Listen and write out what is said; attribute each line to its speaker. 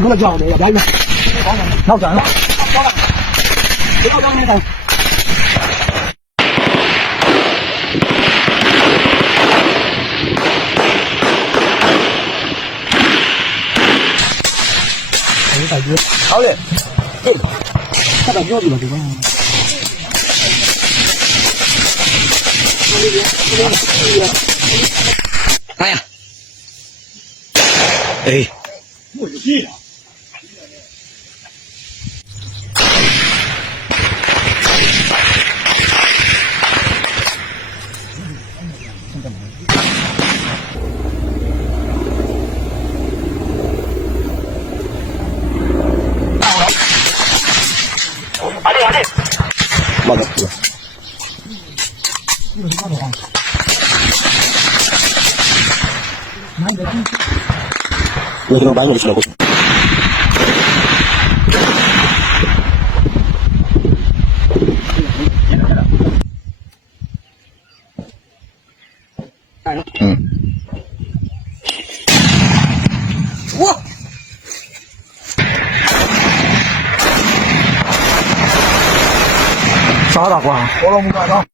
Speaker 1: 不能叫的，要不然呢，闹转了，糟了，别搞那个。好嘞，嘿，他把尿丢了，对吧？
Speaker 2: 哎呀，哎，我有劲
Speaker 1: 啊！妈的死了！我这个白牛吃了啥大瓜？
Speaker 2: 我老公干